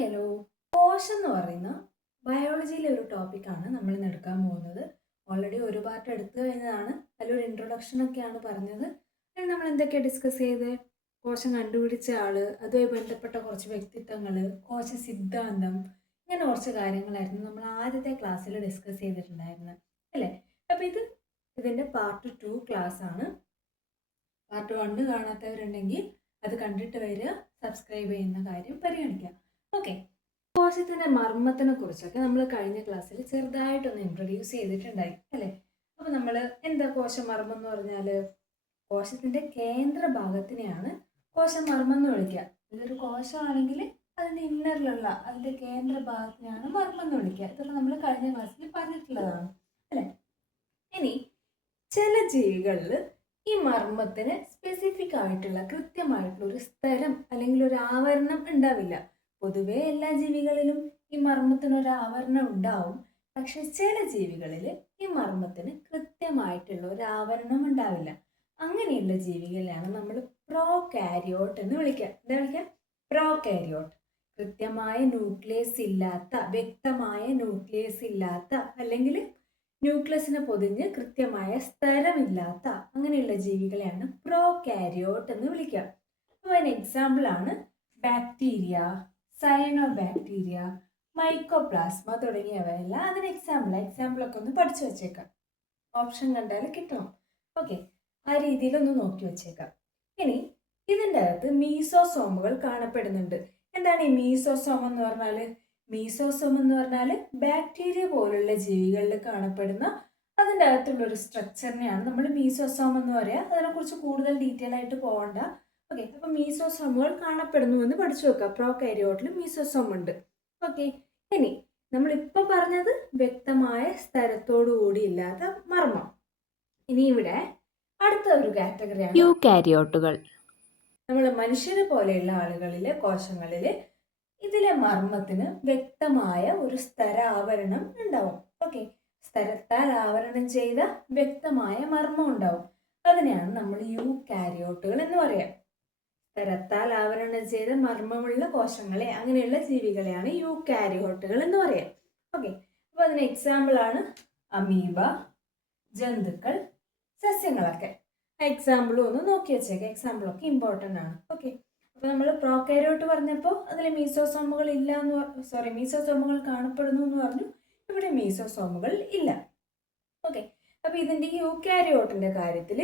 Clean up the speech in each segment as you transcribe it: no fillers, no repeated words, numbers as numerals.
Hello. കോശം എന്ന് പറയുന്ന ബയോളജിയിലെ ഒരു ടോപ്പിക്കാണ് നമ്മൾ ഇന്ന് എടുക്കാൻ പോകുന്നത്. ഓൾറെഡി ഒരു പാർട്ട് എടുത്തു കഴിഞ്ഞതാണ്. അതിലൊരു ഇൻട്രൊഡക്ഷൻ ഒക്കെയാണ് പറഞ്ഞത്. അതിൽ നമ്മൾ എന്തൊക്കെയാണ് ഡിസ്കസ് ചെയ്ത്, കോശം കണ്ടുപിടിച്ച ആള്, അതുമായി ബന്ധപ്പെട്ട കുറച്ച് വ്യക്തിത്വങ്ങൾ, കോശ സിദ്ധാന്തം, ഇങ്ങനെ കുറച്ച് കാര്യങ്ങളായിരുന്നു നമ്മൾ ആദ്യത്തെ ക്ലാസ്സിൽ ഡിസ്കസ് ചെയ്തിട്ടുണ്ടായിരുന്നത് അല്ലേ. അപ്പം ഇതിൻ്റെ പാർട്ട് 2 ക്ലാസ് ആണ്. പാർട്ട് 1 കാണാത്തവരുണ്ടെങ്കിൽ അത് കണ്ടിട്ട് വരിക, സബ്സ്ക്രൈബ് ചെയ്യുന്ന കാര്യം പരിഗണിക്കുക. ഓക്കെ, കോശത്തിൻ്റെ മർമ്മത്തിനെ കുറിച്ചൊക്കെ നമ്മൾ കഴിഞ്ഞ ക്ലാസ്സിൽ ചെറുതായിട്ടൊന്ന് ഇൻട്രൊഡ്യൂസ് ചെയ്തിട്ടുണ്ടായി അല്ലേ. അപ്പോൾ നമ്മൾ എന്താ കോശമർമ്മം എന്ന് പറഞ്ഞാൽ, കോശത്തിൻ്റെ കേന്ദ്ര ഭാഗത്തിനെയാണ് കോശമർമ്മം എന്ന് വിളിക്കുക. ഇതൊരു കോശമാണെങ്കിൽ അതിൻ്റെ ഇന്നറിലുള്ള അതിൻ്റെ കേന്ദ്ര ഭാഗത്തിനെയാണ് മർമ്മം എന്ന് വിളിക്കുക. ഇതൊക്കെ നമ്മൾ കഴിഞ്ഞ ക്ലാസ്സിൽ പറഞ്ഞിട്ടുള്ളതാണ് അല്ലേ. ഇനി ചില ജീവികളിൽ ഈ മർമ്മത്തിന് സ്പെസിഫിക് ആയിട്ടുള്ള കൃത്യമായിട്ടുള്ള ഒരു സ്ഥലം അല്ലെങ്കിൽ ഒരു ആവരണം ഉണ്ടാവില്ല. പൊതുവെ എല്ലാ ജീവികളിലും ഈ മർമ്മത്തിന് ഒരു ആവരണം ഉണ്ടാവും. പക്ഷെ ചില ജീവികളിൽ ഈ മർമ്മത്തിന് കൃത്യമായിട്ടുള്ള ഒരു ആവരണം ഉണ്ടാവില്ല. അങ്ങനെയുള്ള ജീവികളെയാണ് നമ്മൾ പ്രോകാരിയോട്ട് എന്ന് വിളിക്കുക. എന്താ വിളിക്കുക? പ്രോകാരിയോട്ട്. കൃത്യമായ ന്യൂക്ലിയസ് ഇല്ലാത്ത, വ്യക്തമായ ന്യൂക്ലിയസ് ഇല്ലാത്ത, അല്ലെങ്കിൽ ന്യൂക്ലിയസിനെ പൊതിഞ്ഞ് കൃത്യമായ സ്ഥലമില്ലാത്ത അങ്ങനെയുള്ള ജീവികളെയാണ് പ്രോകാരിയോട്ട് എന്ന് വിളിക്കുക. അപ്പോൾ അതിന് എക്സാമ്പിളാണ് ബാക്ടീരിയ, സയനോബാക്ടീരിയ, മൈക്കോപ്ലാസ്മ തുടങ്ങിയവയെല്ലാം അതിന് എക്സാമ്പിളൊക്കെ ഒന്ന് പഠിച്ചു വെച്ചേക്കാം. ഓപ്ഷൻ കണ്ടാൽ കിട്ടണം. ഓക്കെ, ആ രീതിയിലൊന്ന് നോക്കി വെച്ചേക്കാം. ഇനി ഇതിൻ്റെ അകത്ത് മീസോസോമുകൾ കാണപ്പെടുന്നുണ്ട്. എന്താണ് ഈ മീസോസോം എന്ന് പറഞ്ഞാൽ? മീസോസോം എന്ന് പറഞ്ഞാൽ ബാക്ടീരിയ പോലുള്ള ജീവികളിൽ കാണപ്പെടുന്ന അതിൻ്റെ അകത്തുള്ള ഒരു സ്ട്രക്ചറിനെയാണ് നമ്മൾ മീസോസോം എന്ന് പറയുക. അതിനെക്കുറിച്ച് കൂടുതൽ ഡീറ്റെയിൽ ആയിട്ട് പോകണ്ട. ഓക്കെ, അപ്പം മീസോസോമുകൾ കാണപ്പെടുന്നു എന്ന് പഠിച്ചു വെക്കുക. പ്രോകാരിയോട്ടിൽ മീസോസോം ഉണ്ട്. ഓക്കെ, ഇനി നമ്മളിപ്പോൾ പറഞ്ഞത് വ്യക്തമായ സ്ഥലത്തോടു കൂടി ഇല്ലാത്ത മർമ്മം. ഇനി ഇവിടെ അടുത്ത ഒരു കാറ്റഗറിയാണ് യൂകാരിയോട്ടുകൾ. നമ്മൾ മനുഷ്യരെ പോലെയുള്ള ആളുകളിലെ കോശങ്ങളിൽ ഇതിലെ മർമ്മത്തിന് വ്യക്തമായ ഒരു സ്ഥരാവരണം ഉണ്ടാവും. ഓക്കെ, സ്ഥലത്താൽ ആവരണം ചെയ്ത വ്യക്തമായ മർമ്മം ഉണ്ടാവും. അതിനെയാണ് നമ്മൾ യൂകാരിയോട്ടുകൾ എന്ന് പറയാം. സ്ഥലത്താൽ ആവരണം ചെയ്ത മർമ്മമുള്ള കോശങ്ങളെ, അങ്ങനെയുള്ള ജീവികളെയാണ് യൂകാരിയോട്ടുകൾ എന്ന് പറയാം. ഓക്കെ, അപ്പോൾ അതിന് എക്സാമ്പിളാണ് അമീബ, ജന്തുക്കൾ, സസ്യങ്ങളൊക്കെ. എക്സാമ്പിളും ഒന്ന് നോക്കി വെച്ചേക്കാം. എക്സാമ്പിളൊക്കെ ഇമ്പോർട്ടൻ്റ് ആണ്. ഓക്കെ, അപ്പോൾ നമ്മൾ പ്രോകാരിയോട്ട് പറഞ്ഞപ്പോൾ അതിൽ മീസോസോമുകൾ ഇല്ല എന്ന് മീസോസോമുകൾ കാണപ്പെടുന്നു എന്ന് പറഞ്ഞു. ഇവിടെ മീസോസോമുകൾ ഇല്ല. ഓക്കെ, അപ്പോൾ ഇതിൻ്റെ യൂകാരിയോട്ടിൻ്റെ കാര്യത്തിൽ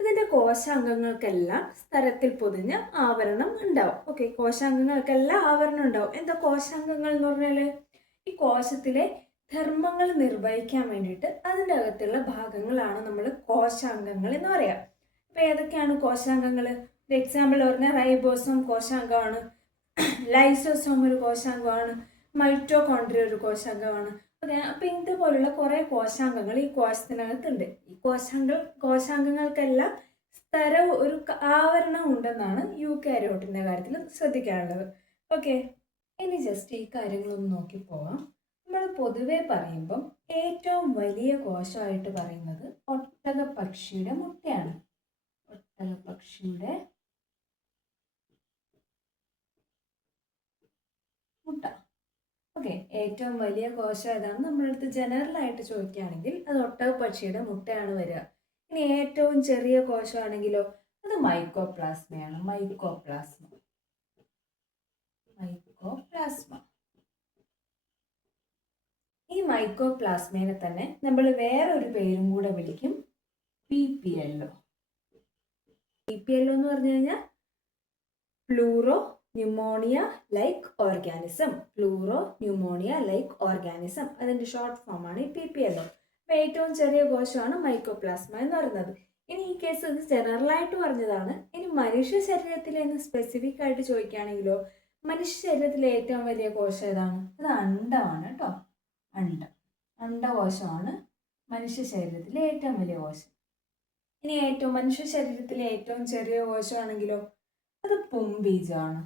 ഇതിൻ്റെ കോശാംഗങ്ങൾക്കെല്ലാം സ്ഥലത്തിൽ പൊതിഞ്ഞ ആവരണം ഉണ്ടാവും. ഓക്കെ, കോശാംഗങ്ങൾക്കെല്ലാം ആവരണം ഉണ്ടാവും. എന്താ കോശാംഗങ്ങൾ എന്ന് പറഞ്ഞാൽ? ഈ കോശത്തിലെ ധർമ്മങ്ങൾ നിർവഹിക്കാൻ വേണ്ടിയിട്ട് അതിൻ്റെ അകത്തുള്ള ഭാഗങ്ങളാണ് നമ്മൾ കോശാംഗങ്ങൾ എന്ന് പറയാം. അപ്പോൾ ഏതൊക്കെയാണ് കോശാംഗങ്ങൾ? ഒരു എക്സാമ്പിൾ പറഞ്ഞാൽ റൈബോസോം കോശാംഗമാണ്, ലൈസോസോം ഒരു കോശാംഗമാണ്, മൈറ്റോകോൺട്രിയ ഒരു കോശാംഗമാണ്. ഓക്കെ, അപ്പോൾ ഇതുപോലുള്ള കുറേ കോശാംഗങ്ങൾ ഈ കോശത്തിനകത്തുണ്ട്. ഈ കോശാംഗങ്ങൾക്കെല്ലാം ഒരു ആവരണം ഉണ്ടെന്നാണ് യൂകാരിയോട്ടിൻ്റെ കാര്യത്തിൽ ശ്രദ്ധിക്കാനുള്ളത്. ഓക്കെ, ഇനി ജസ്റ്റ് ഈ കാര്യങ്ങളൊന്ന് നോക്കി പോവാം. നമ്മൾ പൊതുവെ പറയുമ്പം ഏറ്റവും വലിയ കോശമായിട്ട് പറയുന്നത് ഒട്ടകപ്പക്ഷിയുടെ മുട്ടയാണ്. ഒട്ടകപ്പക്ഷിയുടെ മുട്ട. ഓക്കെ, ഏറ്റവും വലിയ കോശം ഏതാണ് നമ്മളടുത്ത് ജനറലായിട്ട് ചോദിക്കുകയാണെങ്കിൽ അത് ഒട്ടകപ്പക്ഷിയുടെ മുട്ടയാണ് വരിക. ഇനി ഏറ്റവും ചെറിയ കോശമാണെങ്കിലോ അത് മൈക്കോപ്ലാസ്മയാണ്. മൈക്കോപ്ലാസ്മ. ഈ മൈക്കോപ്ലാസ്മേനെ തന്നെ നമ്മൾ വേറൊരു പേരും കൂടെ വിളിക്കും, PPLO. PPLO എന്ന് പറഞ്ഞു കഴിഞ്ഞാൽ pleuro pneumonia like organism. Pleuro pneumonia like organism, അതിൻ്റെ ഷോർട്ട് ഫോമാണ് ഈ PPLO. അപ്പോൾ ഏറ്റവും ചെറിയ കോശമാണ് മൈക്കോപ്ലാസ്മ എന്ന് പറയുന്നത്. ഇനി ഈ കേസ് ഇത് ജനറലായിട്ട് പറഞ്ഞതാണ്. ഇനി മനുഷ്യ ശരീരത്തിലെന്ന് സ്പെസിഫിക് ആയിട്ട് ചോദിക്കുകയാണെങ്കിലോ, മനുഷ്യ ശരീരത്തിലെ ഏറ്റവും വലിയ കോശം ഏതാണ്? അത് അണ്ഡമാണ് കേട്ടോ. അണ്ഡകോശമാണ് മനുഷ്യ ശരീരത്തിലെ ഏറ്റവും വലിയ കോശം. ഇനി മനുഷ്യ ശരീരത്തിലെ ഏറ്റവും ചെറിയ കോശമാണെങ്കിലോ അത് പുംബീജമാണ്.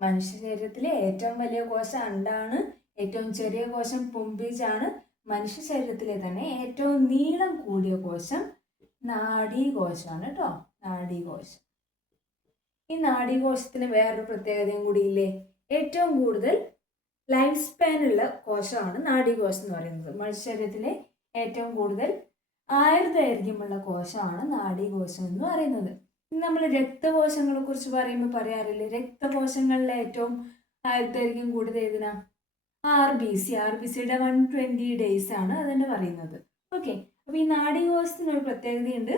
മനുഷ്യ ശരീരത്തിലെ ഏറ്റവും വലിയ കോശം അണ്ഡാണ്, ഏറ്റവും ചെറിയ കോശം പുംബീജാണ്. മനുഷ്യ ശരീരത്തിലെ തന്നെ ഏറ്റവും നീളം കൂടിയ കോശം നാഡീകോശമാണ് കേട്ടോ. നാഡീകോശം. ഈ നാഡീകോശത്തിന് വേറൊരു പ്രത്യേകതയും കൂടിയില്ലേ? ഏറ്റവും കൂടുതൽ ലൈഫ് സ്പാൻ ഉള്ള കോശമാണ് നാഡീകോശം എന്ന് പറയുന്നത്. മനുഷ്യശരീരത്തിലെ ഏറ്റവും കൂടുതൽ ആയുർദൈർഘ്യമുള്ള കോശമാണ് നാഡീകോശം എന്ന് പറയുന്നത്. നമ്മൾ രക്തകോശങ്ങളെ കുറിച്ച് പറയുമ്പോൾ പറയാറില്ലേ, രക്തകോശങ്ങളിലെ ഏറ്റവും ആയുർദൈർഘ്യം കൂടുതൽ ഏതിനാ? RBCയുടെ 120 days ആണ് അതിന് പറയുന്നത്. ഓക്കെ, അപ്പൊ ഈ നാഡീകോശത്തിന് ഒരു പ്രത്യേകതയുണ്ട്.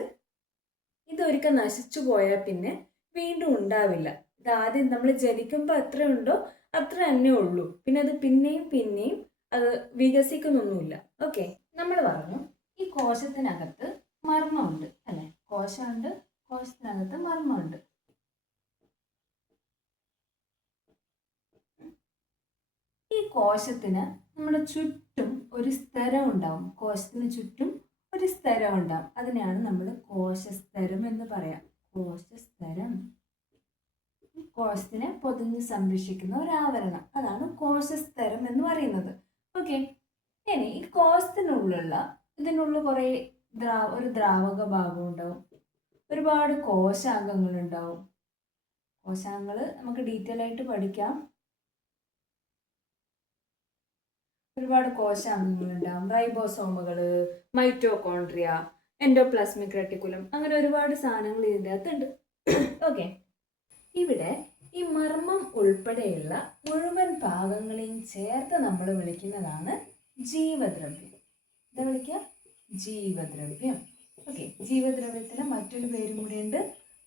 ഇതൊരിക്കൽ നശിച്ചു പോയാൽ പിന്നെ വീണ്ടും ഉണ്ടാവില്ല. ഇത് ആദ്യം നമ്മൾ ജനിക്കുമ്പോൾ എത്ര ഉണ്ടോ അത്ര തന്നെ ഉള്ളൂ. പിന്നെ അത് പിന്നെയും അത് വികസിക്കുന്നൊന്നുമില്ല. ഓക്കെ, നമ്മൾ പറഞ്ഞു ഈ കോശത്തിനകത്ത് മർമ്മമുണ്ട് അല്ലെ? കോശമുണ്ട്, കോശത്തിനകത്ത് മർമ്മമുണ്ട്. ഈ കോശത്തിന് നമ്മുടെ ചുറ്റും ഒരു സ്തരം ഉണ്ടാവും. കോശത്തിന് ചുറ്റും ഒരു സ്തരം ഉണ്ടാവും. അതിനെയാണ് നമ്മൾ കോശസ്തരം എന്ന് പറയാം. കോശസ്തരം. കോശത്തിനെ പൊതിഞ്ഞ് സംരക്ഷിക്കുന്ന ഒരു ആവരണം, അതാണ് കോശസ്തരം എന്ന് പറയുന്നത്. ഓക്കെ, ഇനി ഈ ഇതിനുള്ളിൽ കുറേ ഒരു ദ്രാവക ഭാഗം ഉണ്ടാവും. ഒരുപാട് കോശാംഗങ്ങൾ ഉണ്ടാവും. കോശാംഗങ്ങൾ നമുക്ക് ഡീറ്റെയിൽ ആയിട്ട് പഠിക്കാം. ഒരുപാട് കോശാംഗങ്ങൾ ഉണ്ടാവും. റൈബോസോമുകൾ, മൈറ്റോകോൺട്രിയ, എൻഡോപ്ലാസ്മിക് റെട്ടിക്കുലം, അങ്ങനെ ഒരുപാട് സാധനങ്ങൾ ഇതിൻ്റെ അകത്തുണ്ട്. ഓക്കെ, ഇവിടെ ഈ മർമ്മം ഉൾപ്പെടെയുള്ള മുഴുവൻ ഭാഗങ്ങളെയും ചേർത്ത് നമ്മൾ വിളിക്കുന്നതാണ് ജീവദ്രവ്യം. എന്താ വിളിക്കുക? ജീവദ്രവ്യം. ഓക്കെ, ജീവദ്രവ്യത്തിന് മറ്റൊരു പേരും കൂടിയുണ്ട്,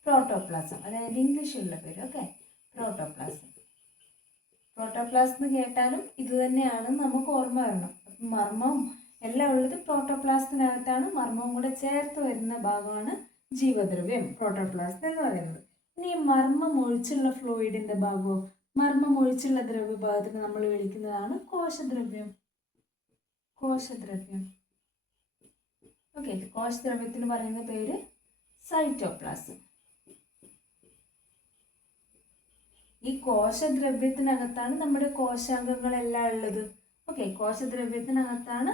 പ്രോട്ടോപ്ലാസം. അതായത് ഇംഗ്ലീഷിലുള്ള പേര്. Okay, protoplasm. പ്രോട്ടോപ്ലാസം എന്ന് കേട്ടാലും ഇത് തന്നെയാണ് നമുക്ക് ഓർമ്മ വരണം. മർമ്മം എല്ലാം ഉള്ളത് പ്രോട്ടോപ്ലാസത്തിനകത്താണ്. മർമ്മവും കൂടെ ചേർത്ത് വരുന്ന ഭാഗമാണ് ജീവദ്രവ്യം, പ്രോട്ടോപ്ലാസം എന്ന് പറയുന്നത്. ഇനി മർമ്മം ഒഴിച്ചുള്ള ഫ്ലൂയിഡിന്റെ ഭാഗവും മർമ്മം ഒഴിച്ചുള്ള ദ്രവ്യഭാഗത്തിന് നമ്മൾ വിളിക്കുന്നതാണ് കോശദ്രവ്യം. കോശദ്രവ്യം. ഓക്കെ, കോശദ്രവ്യത്തിന് പറയുന്ന പേര് സൈറ്റോപ്ലാസം. ഈ കോശദ്രവ്യത്തിനകത്താണ് നമ്മുടെ കോശാംഗങ്ങളെല്ലാം ഉള്ളത്. ഓക്കെ, കോശദ്രവ്യത്തിനകത്താണ്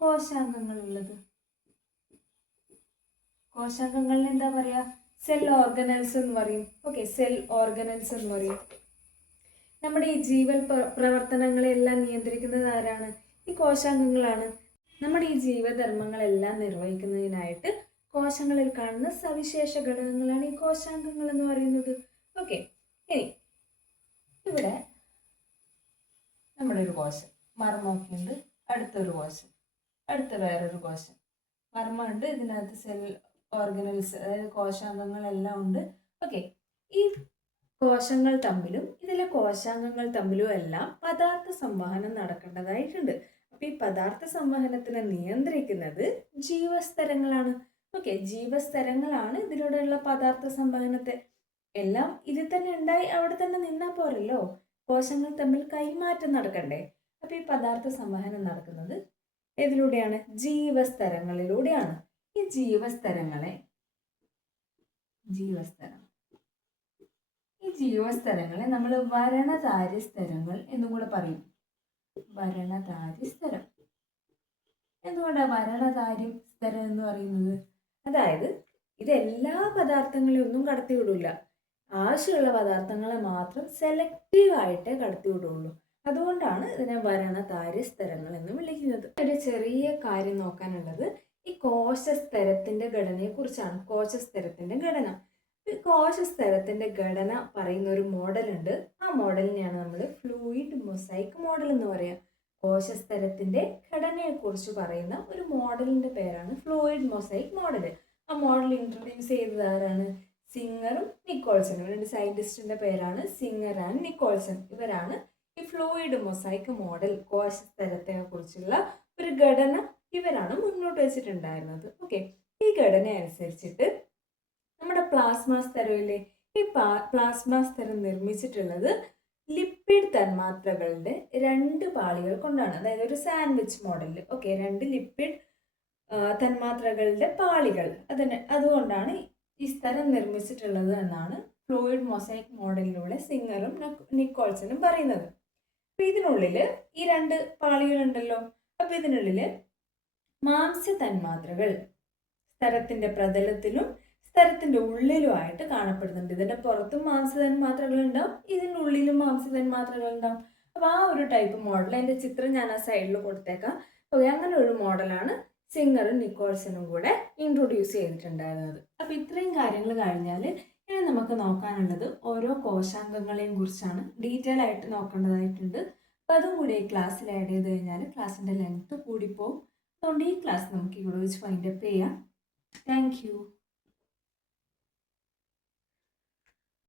കോശാംഗങ്ങൾ ഉള്ളത്. കോശാംഗങ്ങളിൽ എന്താ പറയാ? സെൽ ഓർഗനൽസ് എന്ന് പറയും. ഓക്കെ, സെൽ ഓർഗനൽസ് എന്ന് പറയും. നമ്മുടെ ഈ ജീവൽ പ്രവർത്തനങ്ങളെല്ലാം നിയന്ത്രിക്കുന്നത് ആരാണ്? ഈ കോശാംഗങ്ങളാണ്. നമ്മുടെ ഈ ജീവധർമ്മങ്ങളെല്ലാം നിർവഹിക്കുന്നതിനായിട്ട് കോശങ്ങളിൽ കാണുന്ന സവിശേഷ ഘടകങ്ങളാണ് ഈ കോശാംഗങ്ങൾ എന്ന് പറയുന്നത്. ഓക്കെ, ഇനി ഇവിടെ നമ്മുടെ ഒരു കോശം, മർമ്മമൊക്കെ ഉണ്ട്, അടുത്തൊരു കോശം, അടുത്ത വേറൊരു കോശം, മർമ്മമുണ്ട്, ഇതിനകത്ത് സെൽ ഓർഗനൽസ് അതായത് കോശാംഗങ്ങളെല്ലാം ഉണ്ട്. ഓക്കെ, ഈ കോശങ്ങൾ തമ്മിലും ഇതിലെ കോശാംഗങ്ങൾ തമ്മിലും എല്ലാം പദാർത്ഥ സംവഹനം നടക്കേണ്ടതായിട്ടുണ്ട്. അപ്പൊ ഈ പദാർത്ഥ സംവഹനത്തിനെ നിയന്ത്രിക്കുന്നത് ജീവസ്തരങ്ങളാണ്. ഓക്കെ, ജീവസ്തരങ്ങളാണ് ഇതിലൂടെയുള്ള പദാർത്ഥ സംവഹനത്തെ. എല്ലാം ഇതിൽ തന്നെ ഉണ്ടായി അവിടെ തന്നെ നിന്നാ പോരല്ലോ, കോശങ്ങൾ തമ്മിൽ കൈമാറ്റം നടക്കണ്ടേ. അപ്പൊ ഈ പദാർത്ഥ സംവഹനം നടക്കുന്നത് ഏതിലൂടെയാണ്? ജീവസ്തരങ്ങളിലൂടെയാണ്. ഈ ജീവസ്തരങ്ങളെ നമ്മൾ വരണധാര്യസ്തരങ്ങൾ എന്നും കൂടെ പറയും. വരണധാര്യസ്തരം. എന്തുകൊണ്ടാണ് വരണധാര്യം സ്തരം എന്ന് പറയുന്നത്? അതായത് ഇതെല്ലാ പദാർത്ഥങ്ങളെയും ഒന്നും കടത്തിവിടില്ല. ആവശ്യമുള്ള പദാർത്ഥങ്ങളെ മാത്രം സെലക്റ്റീവായിട്ടേ കടത്തിവിടുള്ളൂ. അതുകൊണ്ടാണ് ഇതിനെ വരണധാര്യസ്തരങ്ങൾ എന്ന് വിളിക്കുന്നത്. ഒരു ചെറിയ കാര്യം നോക്കാനുള്ളത് ഈ കോശസ്തരത്തിന്റെ ഘടനയെ കുറിച്ചാണ്. കോശസ്തരത്തിന്റെ ഘടന. കോശസ്തരത്തിന്റെ ഘടന പറയുന്ന ഒരു മോഡൽ ഉണ്ട്. ആ മോഡലിനെയാണ് നമ്മൾ ഫ്ലൂയിഡ് മൊസൈക്ക് മോഡൽ എന്ന് പറയാം. കോശസ്തരത്തിന്റെ ഘടനയെ കുറിച്ച് പറയുന്ന ഒരു മോഡലിന്റെ പേരാണ് ഫ്ലൂയിഡ് മൊസൈക്ക് മോഡൽ. ആ മോഡൽ ഇൻട്രൊഡ്യൂസ് ചെയ്തത് ആരാണ്? സിംഗറും നിക്കോൾസണും. രണ്ട് സയന്റിസ്റ്റിന്റെ പേരാണ് സിംഗർ ആൻഡ് നിക്കോൾസൺ. ഇവരാണ് ഈ ഫ്ലൂയിഡ് മൊസൈക്ക് മോഡൽ, കോശസ്തരത്തെ കുറിച്ചുള്ള ഒരു ഘടന ഇവരാണ് മുന്നോട്ട് വെച്ചിട്ടുണ്ടായിരുന്നത്. ഓക്കെ, ഈ ഘടന അനുസരിച്ചിട്ട് നമ്മുടെ പ്ലാസ്മ സ്തരമില്ലേ, ഈ പ്ലാസ്മ സ്തരം നിർമ്മിച്ചിട്ടുള്ളത് ലിപ്പിഡ് തന്മാത്രകളുടെ 2 പാളികൾ കൊണ്ടാണ്. അതായത് ഒരു സാൻഡ്വിച്ച് മോഡലിൽ. ഓക്കെ, 2 ലിപ്പിഡ് തന്മാത്രകളുടെ പാളികൾ അതുകൊണ്ടാണ് ഈ സ്തരം നിർമ്മിച്ചിട്ടുള്ളത് എന്നാണ് ഫ്ലൂയിഡ് മൊസൈക്ക് മോഡലിലൂടെ സിംഗറും നിക്കോൾസണും പറയുന്നത്. അപ്പൊ ഇതിനുള്ളില് ഈ 2 പാളികളുണ്ടല്ലോ. അപ്പൊ ഇതിനുള്ളില് മാംസ്യ തന്മാത്രകൾ സ്തരത്തിന്റെ പ്രതലത്തിലും സ്തരത്തിൻ്റെ ഉള്ളിലുമായിട്ട് കാണപ്പെടുന്നുണ്ട്. ഇതിൻ്റെ പുറത്തും മാംസതന്മാത്രകൾ ഉണ്ടാവും, ഇതിൻ്റെ ഉള്ളിലും മാംസതന്മാത്രകൾ ഉണ്ടാവും. അപ്പോൾ ആ ഒരു ടൈപ്പ് മോഡൽ, അതിൻ്റെ ചിത്രം ഞാൻ ആ സൈഡിൽ കൊടുത്തേക്കാം. ഓക്കെ, അങ്ങനെ ഒരു മോഡലാണ് സിംഗറും നിക്കോൾസനും കൂടെ ഇൻട്രൊഡ്യൂസ് ചെയ്തിട്ടുണ്ടായിരുന്നത്. അപ്പോൾ ഇത്രയും കാര്യങ്ങൾ കഴിഞ്ഞാൽ ഇനി നമുക്ക് നോക്കാനുള്ളത് ഓരോ കോശാംഗങ്ങളെയും കുറിച്ചാണ്. ഡീറ്റെയിൽ ആയിട്ട് നോക്കേണ്ടതായിട്ടുണ്ട്. അപ്പോൾ അതും കൂടി ഈ ക്ലാസ്സിൽ ആഡ് ചെയ്ത് കഴിഞ്ഞാൽ ക്ലാസ്സിൻ്റെ ലെങ്ത്ത് കൂടിപ്പോവും. അതുകൊണ്ട് ഈ ക്ലാസ് നമുക്ക് ഇവിടെ വെച്ച് വൈൻഡപ്പ് ചെയ്യാം. Thank you.